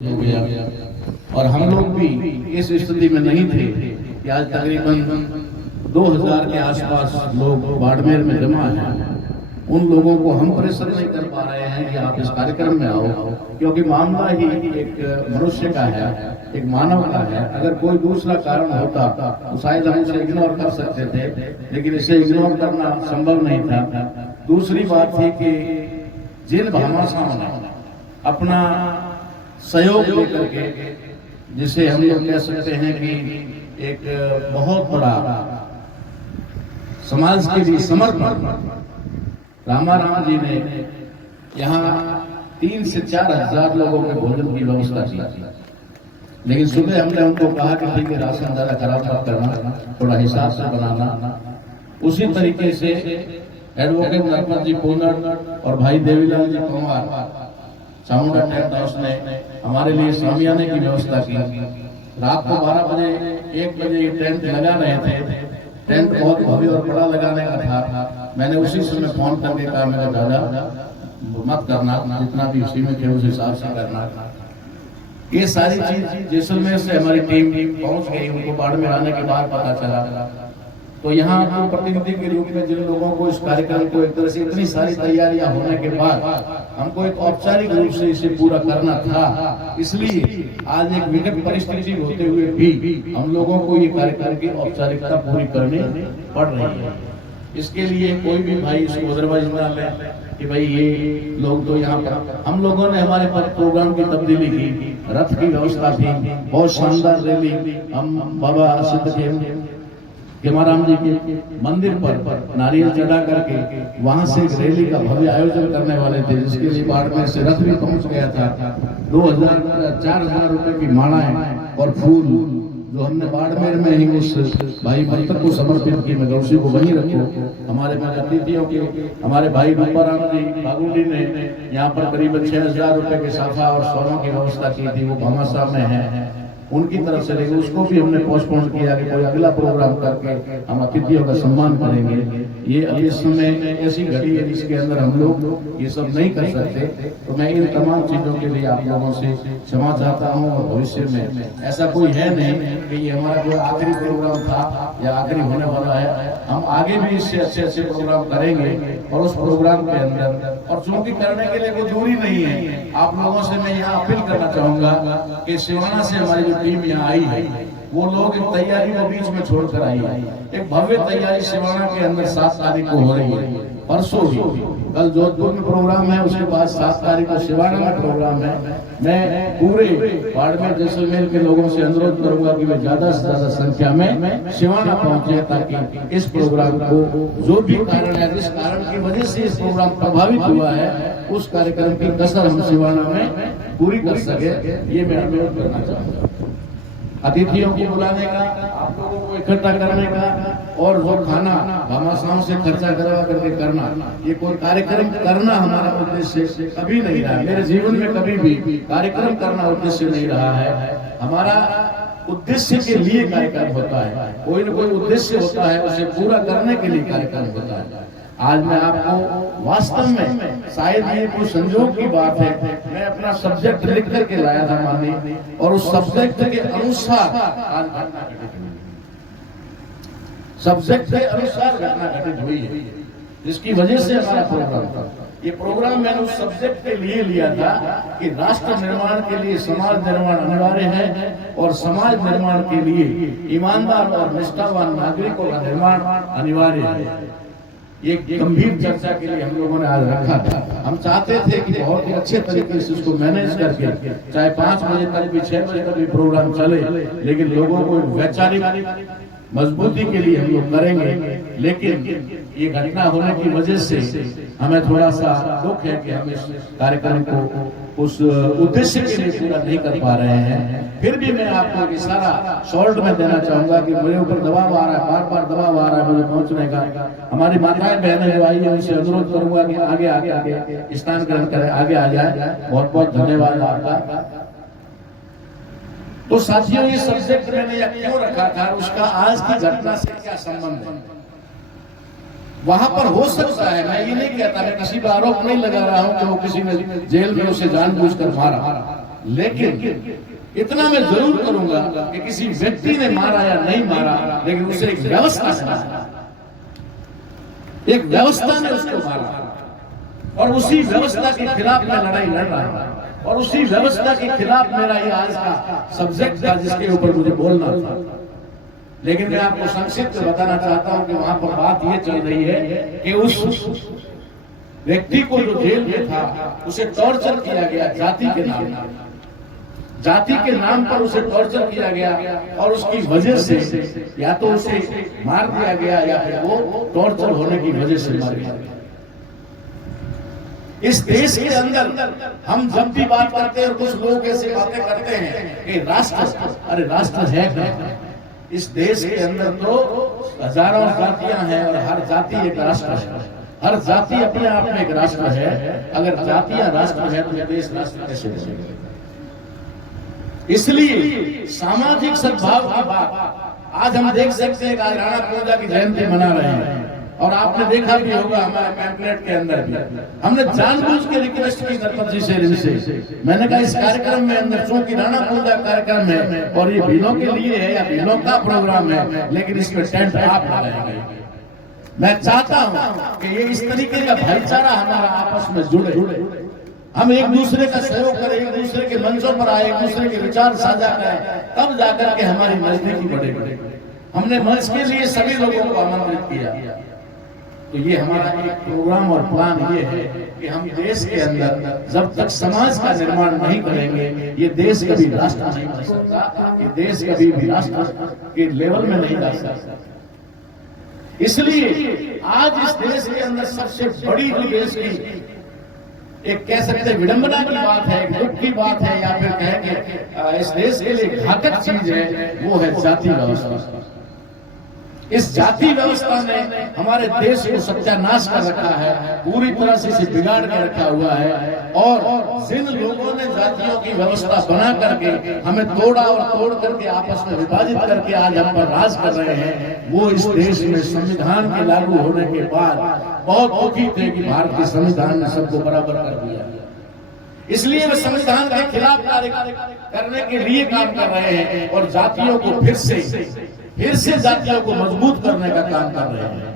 हो गया और हम लोग भी इस स्थिति में नहीं थे कि आज तकरीबन 2000 के आसपास लोग बाड़मेर में जमा हैं। उन लोगों को हम प्रेशर नहीं कर पा रहे हैं कि आप इस कार्यक्रम में आओ, क्योंकि मामला ही एक मनुष्य का है, एक मानव का है। अगर कोई दूसरा कारण होता तो शायद हम इसे इग्नोर कर सकते थे, लेकिन इसे इग्नोर करना संभव नहीं था। दूसरी बात थी कि जिन भामाशाहों ने अपना सहयोग लेकर के, जिसे हम लोग कह सकते हैं कि एक बहुत बड़ा समाज के लिए समर्पण, रामाराम जी ने यहाँ 3 से 4 हजार लोगों के भोजन की व्यवस्था की। लेकिन सुबह हमने उनको कहा कि ठीक है, राशन ज्यादा खराब मत करना, थोड़ा हिसाब से बनाना। उसी तरीके से एडवोकेट नरपत जी पूनर और भाई देवीलाल जी कुमार चामुंडा टेंट हाउस ने हमारे लिए शामियाने की व्यवस्था की। रात को 12 बजे 1 बजे ये टेंट लगा रहे थे। टेंट बहुत भव्य और बड़ा लगाने का था। मैंने उसी समय फोन करके कहा, मेरा दादा मत करना, जितना भी उसी में थे उस हिसाब से करना। ये सारी चीज जैसलमेर से हमारी टीम पहुंच गई। उनको बाड़मेर आने के बाद पता चला। तो यहाँ आपको प्रतिनिधि के रूप में जिन लोगों को इस कार्यक्रम को एक तरह से इतनी सारी तैयारियां होने के बाद हमको एक औपचारिक रूप से इसे पूरा करना था, इसलिए आज एक विकट परिस्थिति होते हुए भी हम लोगों को ये कार्यक्रम की औपचारिकता पूरी करनी पड़ रही है। इसके लिए कोई भी भाई इसको अदरवाइज ना ले कि भाई ये लोग तो यहाँ पर, हम लोगों ने हमारे प्रोग्राम की तब्दीली की, रथ की व्यवस्था थी, बहुत शानदार रैली हम बाबा सिद्ध खेमाराम जी के मंदिर पर नारियल चढ़ा करके वहां से एक रैली का भव्य आयोजन करने वाले थे, जिसके लिए बाड़मेर से रथ भी पहुंच गया था। 4,000 रुपए की मालाएं और फूल जो हमने बाड़मेर में ही उस भाई मंत्र को समर्पित की। मैं उसी को वहीं रखो। हमारे अतिथियों के हमारे भाई रूपाराम जी बागुंडी ने यहाँ पर करीब 6,000 रुपए के साफा और सोनों की व्यवस्था की थी। वो भामाशाह में है, उनकी तरफ से, लेकिन उसको भी हमने पोस्टपोन किया कि कोई अगला प्रोग्राम करके हम अतिथियों का सम्मान करेंगे। ये अभी समय ऐसी घड़ी है जिसके अंदर हम लोग ये सब नहीं कर सकते। तो मैं इन तमाम चीजों के लिए आप लोगों से क्षमा चाहता हूँ। और भविष्य में ऐसा कोई है नहीं कि ये हमारा कोई आखिरी प्रोग्राम था या आखिरी होने वाला है। हम आगे भी इससे अच्छे अच्छे प्रोग्राम करेंगे और उस प्रोग्राम के अंदर, और चूंकि करने के लिए कोई दूरी नहीं है, आप लोगों से मैं यहाँ अपील करना चाहूंगा कि सिवाना से हमारी टीम यहाँ आई है, वो लोग एक तैयारी को बीच में छोड़कर आई है। एक भव्य तैयारी सिवाना के अंदर 7 तारीख को हो रही है। परसों ही, कल जोधपुर में प्रोग्राम है, उसके बाद 7 तारीख को सिवाना में प्रोग्राम है। मैं पूरे बाड़मेर जैसलमेर के लोगों से अनुरोध करूंगा कि वे ज्यादा से ज्यादा संख्या में सिवाना पहुंचे, ताकि इस प्रोग्राम को, जो भी कारण है, जिस कारण की वजह से इस प्रोग्राम प्रभावित हुआ है, उस कार्यक्रम की कसर हम सिवाना में पूरी कर सके। ये मैं अनुरोध करना चाहूंगा। अतिथियों को बुलाने का, आप लोगों को इकट्ठा करने का, और वो खाना भामाशाहों से खर्चा करवा करके करना, ये कोई कार्यक्रम करना हमारा उद्देश्य कभी नहीं रहा। मेरे जीवन में कभी भी कार्यक्रम करना उद्देश्य नहीं रहा है। हमारा उद्देश्य के लिए कार्यक्रम होता है, कोई न कोई उद्देश्य होता है, उसे पूरा करने के लिए कार्यक्रम होता है। आज मैं आपको वास्तव में, शायद ये कोई संजोग की बात है, मैं अपना सब्जेक्ट लिख करके लाया था मानी, और उस सब्जेक्ट के अनुसार आज घटना घटित हुई, सब्जेक्ट के अनुसार घटना घटित हुई है, जिसकी वजह से हमारा प्रोग्राम था। ये प्रोग्राम मैंने उस सब्जेक्ट के लिए लिया था कि राष्ट्र निर्माण के लिए समाज निर्माण अनिवार्य है, और समाज निर्माण के लिए ईमानदार और निष्ठावान नागरिकों का निर्माण अनिवार्य है। एक गंभीर चर्चा के लिए हम लोगों ने आज रखा था। हम चाहते थे कि बहुत ही अच्छे तरीके से उसको मैनेज करके, चाहे 5 बजे तक भी, 6 बजे तक भी प्रोग्राम चले, लेकिन लोगों को वैचारिक मजबूती के लिए हम लोग करेंगे। लेकिन ये घटना होने की वजह से हमें थोड़ा सा दुख है कि हम इस कार्यक्रम को उस उद्देश्य के लिए पूरा नहीं कर पा रहे हैं। फिर भी मैं आपको एक इशारा शॉर्ट में देना चाहूंगा कि मेरे ऊपर दबाव आ रहा है, बार बार दबाव आ रहा है मुझे पहुंचने का। हमारी माताएं बहनें जो आई है, उनसे अनुरोध करूंगा कि आगे आगे स्नान ग्रहण करें, आगे आ जाए। बहुत बहुत धन्यवाद आपका। तो साथियों, ये सब्जेक्ट मैंने क्यों रखा था, उसका आज की घटना से क्या संबंध है? वहां पर हो सकता है, मैं ये नहीं कहता, मैं किसी पर आरोप नहीं लगा रहा हूं कि वो किसी ने जेल में उसे जानबूझकर मारा, लेकिन इतना मैं जरूर करूंगा कि किसी व्यक्ति ने मारा या नहीं मारा, लेकिन उसे एक व्यवस्था से मारा, एक व्यवस्था ने उसको मारा, और उसी व्यवस्था के खिलाफ मैं लड़ाई लड़ रहा हूं, और उसी व्यवस्था के खिलाफ मेरा ये आज का सब्जेक्ट था जिसके ऊपर मुझे बोलना था। लेकिन मैं आपको संक्षिप्त बताना चाहता हूं कि वहां पर बात ये चल रही है कि उस व्यक्ति को जो जेल में था उसे टॉर्चर किया गया जाति के नाम पर, जाति के नाम पर उसे टॉर्चर किया गया, और उसकी वजह से या तो उसे मार दिया गया या फिर वो टॉर्चर होने की वजह से मर गया। इस देश के अंदर हम जब भी बात करते हैं और कुछ लोग ऐसे बातें करते हैं कि राष्ट्र, अरे राष्ट्र है क्या? इस देश के अंदर तो हजारों जातियां हैं और हर जाति एक राष्ट्र है, हर जाति अपने आप में एक राष्ट्र है। अगर जातियां राष्ट्र है तो देश राष्ट्र कैसे बनेगा? इसलिए सामाजिक सद्भाव की बात आज हम देख सकते हैं। आज राणा कुंजा की जयंती मना रहे हैं, और आपने देखा भी होगा हमारे पैम्पलेट के अंदर भी हमने जानबूझ के रिक्वेस्ट की गणपत जी से। मैंने कहा इस कार्यक्रम में अंदर चूंकि राणा कुंजा कार्यक्रम है और ये भीलों के लिए है या भीलों का प्रोग्राम है, लेकिन इसमें टेंट आप लगाएंगे। मैं चाहता हूं कि ये इस तरीके का भाईचारा हमारा आपस में जुड़े, हम एक दूसरे का सहयोग करें, एक दूसरे के मंचों पर आए, एक दूसरे के विचार साझा करें, तब जाकर के हमारी नजदीकी बढ़ेगी। हमने मंच के लिए सभी लोगों को आमंत्रित किया, तो ये हमारा एक प्रोग्राम और प्लान ये है कि हम देश के अंदर जब तक समाज का निर्माण नहीं करेंगे, ये देश कभी राष्ट्र नहीं बन सकता, ये देश कभी भी राष्ट्र के लेवल में नहीं जा सकता। इसलिए आज इस देश के अंदर सबसे बड़ी जो देश की एक कह सकते हैं विडंबना की बात है, एक दुख की बात है, या फिर कहेंगे इस देश के लिए घातक चीज है, वो है जाति व्यवस्था। इस जाति व्यवस्था ने हमारे देश को सत्यानाश कर रखा है, पूरी तरह से इसे बिगाड़ कर रखा हुआ है, और जिन लोगों ने जातियों की व्यवस्था बना करके हमें तोड़ा और तोड़ करके आपस में विभाजित करके आज हम पर राज कर रहे हैं, वो इस देश में संविधान के लागू होने के बाद बहुत दुखी थे कि भारतीय संविधान ने सबको बराबर कर दिया। इसलिए वे संविधान के खिलाफ कार्य करने के लिए काम कर रहे हैं, और जातियों को फिर से जातियों को मजबूत करने का काम कर रहे हैं।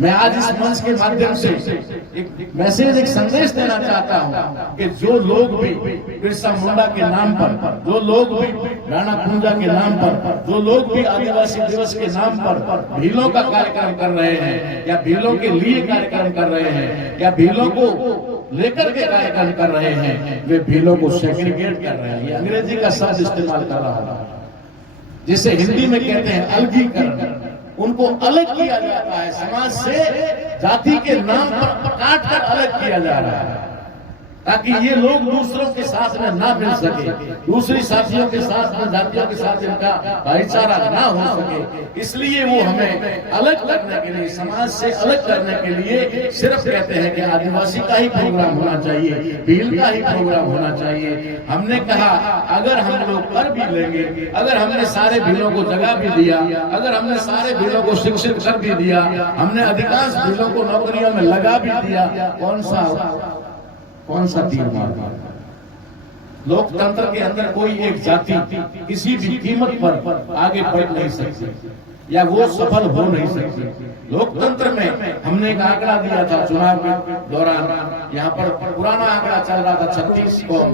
मैं आज इस मंच के माध्यम से एक मैसेज, एक संदेश देना चाहता हूं कि जो लोग भी बिरसा मुंडा के नाम पर, जो लोग भी राणा कुंजा के नाम पर, जो लोग भी आदिवासी दिवस के नाम पर भीलों का कार्यक्रम कर रहे हैं, या भीलों के लिए कार्यक्रम कर रहे हैं, या भीलों को लेकर के कार्यक्रम कर रहे हैं, वे भीलों को सेग्रीगेट कर रहे हैं। ये अंग्रेजी का शब्द इस्तेमाल कर रहा है जिसे हिंदी में कहते हैं अलगीकरण। उनको अलग किया जाता है समाज से, जाति के नाम पर काट कर अलग किया जा रहा है, ताकि ये लोग दूसरों के साथ में ना मिल सके, दूसरी साथियों के साथ में, जातियों के साथ इनका भाईचारा ना हो सके। इसलिए वो हमें अलग करने के लिए, समाज से अलग करने के लिए सिर्फ कहते हैं कि आदिवासी का ही प्रोग्राम होना चाहिए, भील का ही प्रोग्राम होना चाहिए। हमने कहा अगर हम लोग कर भी लेंगे, अगर हमने सारे भीलों को जगह भी दिया, अगर हमने सारे भीलों को शिक्षित कर भी दिया, हमने अधिकांश भीलों को नौकरियों में लगा भी दिया, कौन सा तीर मारना? लोकतंत्र के अंदर कोई एक जाति किसी भी कीमत पर आगे बढ़ नहीं सकती, या वो सफल हो नहीं सकती। लोकतंत्र में हमने एक आंकड़ा दिया था चुनाव के दौरान, यहाँ पर पुराना आंकड़ा चल रहा था 36 कौम।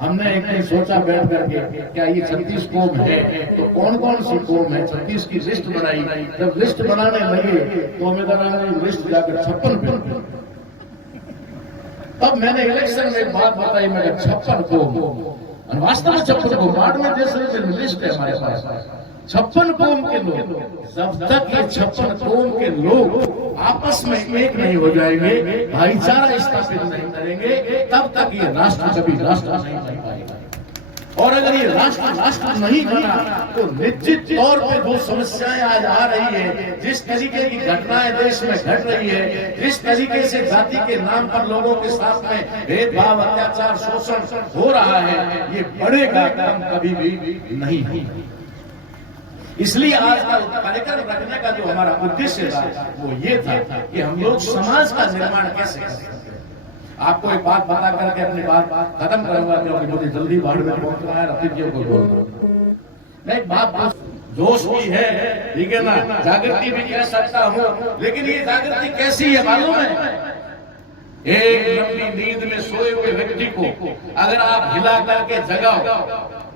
हमने एक दिन सोचा बैठ करके, क्या ये 36 कौम है तो कौन कौन सी कौम है, 36 की लिस्ट बनाई। जब लिस्ट बनाने लगे तो हमें लिस्ट जाकर 56 पे। तब मैंने इलेक्शन में एक बात बताई, मैं 56 कौम, वास्तव में 56 कौम, बाद में जैसे लिस्ट है हमारे पास 56 कौम के लोग। जब तक ये 56 कौम के लोग आपस में एक नहीं हो जाएंगे, भाईचारा स्थापित नहीं करेंगे, तब तक ये राष्ट्र कभी राष्ट्र नहीं बन पाएगा। और अगर ये राष्ट्र नहीं बना तो निश्चित तौर पे जो समस्याएं आज आ रही है, जिस तरीके की घटनाएं देश में घट रही है, जिस तरीके से जाति के नाम पर लोगों के साथ में भेदभाव, अत्याचार, शोषण हो रहा है, ये बढ़ेगा काम कभी भी नहीं होगा। इसलिए आज का कार्यक्रम रखने का जो हमारा उद्देश्य था वो ये था कि हम लोग समाज का निर्माण कैसे कर सकते हैं। आपको एक बात बता करके अपनी बात खत्म करूंगा, क्योंकि मुझे जल्दी बाढ़ में पहुंचना है। अतिथियों को बोल नहीं, बात जोश भी है, ठीक है ना, जागृति भी कह सकता हूँ, लेकिन ये जागृति कैसी है मालूम है? एक लंबी नींद में सोए हुए व्यक्ति को अगर आप हिला करके जगाओ,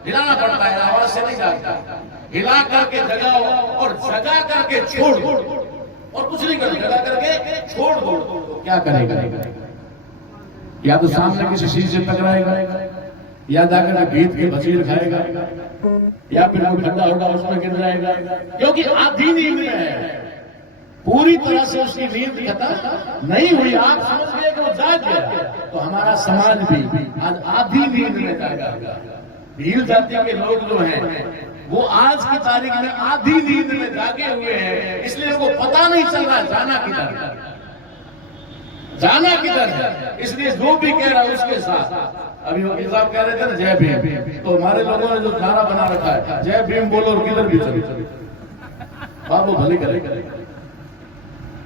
हिलाना पड़ता है, आवाज से नहीं जागता, हिला करके जगाओ और जगा करके छोड़ दो, और कुछ नहीं करेगा, जगा करके छोड़ दो, तो क्या करेगा? या तो सामने किसी चीज से टकराएगा, या जाकर भीत के बसीर खाएगा, या फिर कोई खड्डा होगा उसमें गिर जाएगा, क्योंकि आधी नींद में है, पूरी तरह से उसकी नींद खत्म नहीं हुई। आप समझ गए कि वो जाग गया, तो हमारा समाज भी आज आधी नींद में जागा। भील जाति के लोग जो हैं वो आज की तारीख में आधी नींद में जागे हुए हैं, इसलिए उनको पता नहीं चल रहा जाना किधर, जाना किधर है। इसलिए जो भी कह रहा है उसके साथ। अभी वकील साहब कह रहे थे ना जय भीम, तो हमारे लोगों ने जो नारा बना रखा है, जय भीम बोलो और किधर भी चलो, बाबू भले करे,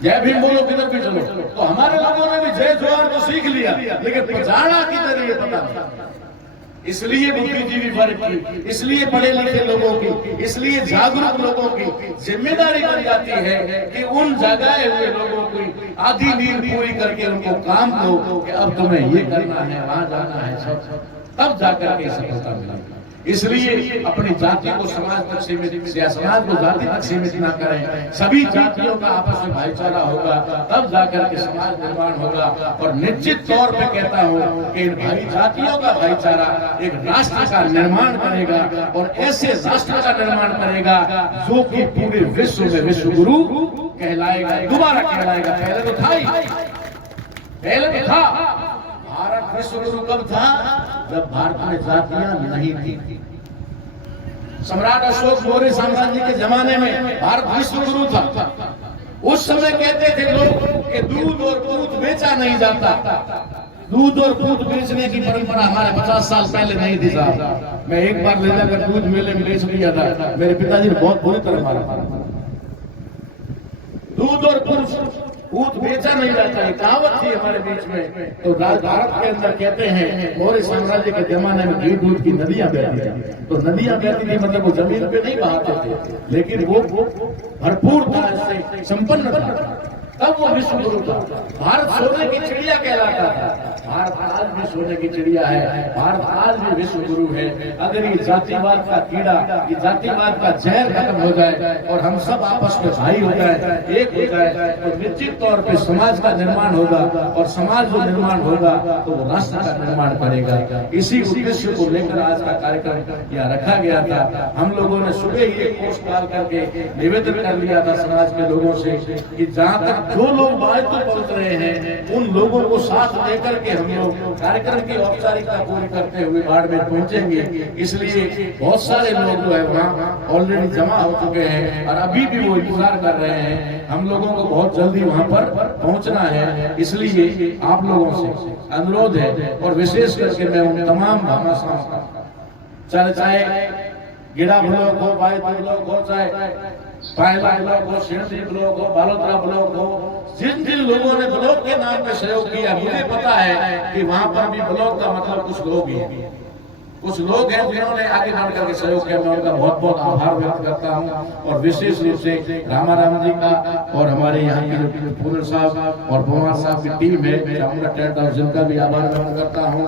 जय भीम बोलो किधर भी चलो। तो हमारे लोगों ने भी जय जोहार तो सीख लिया, लेकिन जाना किधर ये पता नहीं। इसलिए बुद्धिजीवी वर्ग की, इसलिए पढ़े लिखे लोगों की, इसलिए जागरूक लोगों की जिम्मेदारी बन जाती है कि उन जगाए हुए लोगों की आधी नींद पूरी करके उनको काम दो कि अब तुम्हें ये करना है, वहां जाना है, सब तब जाकर के सफलता मिलेगी। इसलिए अपनी जाति को समाज तक सीमित, या समाज को जाति तक सीमित ना करें, सभी जातियों का आपस में भाईचारा होगा, तब जाकर के समाज निर्माण होगा। और निश्चित तौर पे कहता हूँ कि इन भाई जातियों का भाईचारा एक राष्ट्र का निर्माण करेगा, और ऐसे राष्ट्र का निर्माण करेगा जो कि पूरे विश्व में विश्व गुरु कहलाएगा, दोबारा कहलाएगा। पहले तो था ही, पहले तो था। भारत विश्व गुरु कब था? जब भारत में जातियां नहीं थी। सम्राट अशोक मौर्य साम्राज्य के जमाने में भारत विश्व गुरु था। उस समय कहते थे लोग कि दूध और दूध बेचा नहीं जाता। दूध और दूध बेचने की परंपरा हमारे 50 साल पहले नहीं थी साहब। मैं एक बार ले जाकर दूध मेले में बेच दिया था, मेरे पिताजी ने बहुत बुरी तरह मारा। दूध और दूध बेचा नहीं जाता है, कहावत थी हमारे बीच में। तो भारत के अंदर कहते हैं मौर्य साम्राज्य के जमाने में घी दूध की नदियां बहती थी। तो नदियां बहती थी मतलब वो जमीन पे नहीं बहाते थे, लेकिन वो भरपूर था, इससे संपन्न था, तब वो विश्व गुरु था। भारत सोने की चिड़िया कहलाता था। भारत आज भी सोने की चिड़िया है, भारत आज भी विश्व गुरु है। अगर ये जातिवाद का कीड़ा, ये जातिवाद का जहर खत्म हो जाए और हम सब आपस में भाई हो जाए, एक हो जाए, तो निश्चित तौर पे समाज का निर्माण होगा। और समाज जो निर्माण होगा तो वो राष्ट्र का निर्माण करेगा। इसी उद्देश्य को लेकर आज का कार्यक्रम यहाँ रखा गया था। हम लोगों ने सुबह ही एक पोस्ट डाल करके निवेदन कर लिया था समाज के लोगों से कि जहाँ तक जो लोग बाहर पहुंच रहे हैं उन लोगों को साथ लेकर के हम लोग कार्यक्रम की औपचारिकता पूरी करते हुए बाड़मेर पहुंचेंगे। इसलिए बहुत सारे लोग जो है वहाँ ऑलरेडी जमा हो चुके हैं और अभी भी वो इंतजार कर रहे हैं। हम लोगों को बहुत जल्दी वहाँ पर पहुंचना है, इसलिए आप लोगों से अनुरोध है। और विशेष करके मैं उन तमाम भामाशाहों, चाहे गिरा ब्लॉक हो, बायतुल ब्लॉक हो, चाहे पायला ब्लॉक हो, सिंधी ब्लॉक हो, बालोतरा ब्लॉक हो, जिन जिन लोगों ने ब्लॉक के नाम पे सहयोग किया, मुझे पता है कि वहां पर भी ब्लॉक का मतलब कुछ लोग ही हैं, कुछ लोग हैं जिन्होंने आगे बढ़ करके सहयोग किया। मैं उनका बहुत बहुत आभार व्यक्त करता हूं। और विशेष रूप से रामाराम जी का और हमारे यहाँ की जो पूर्ण साहब और भगवान साहब की टीम है, जिनका भी आभार व्यक्त करता हूँ।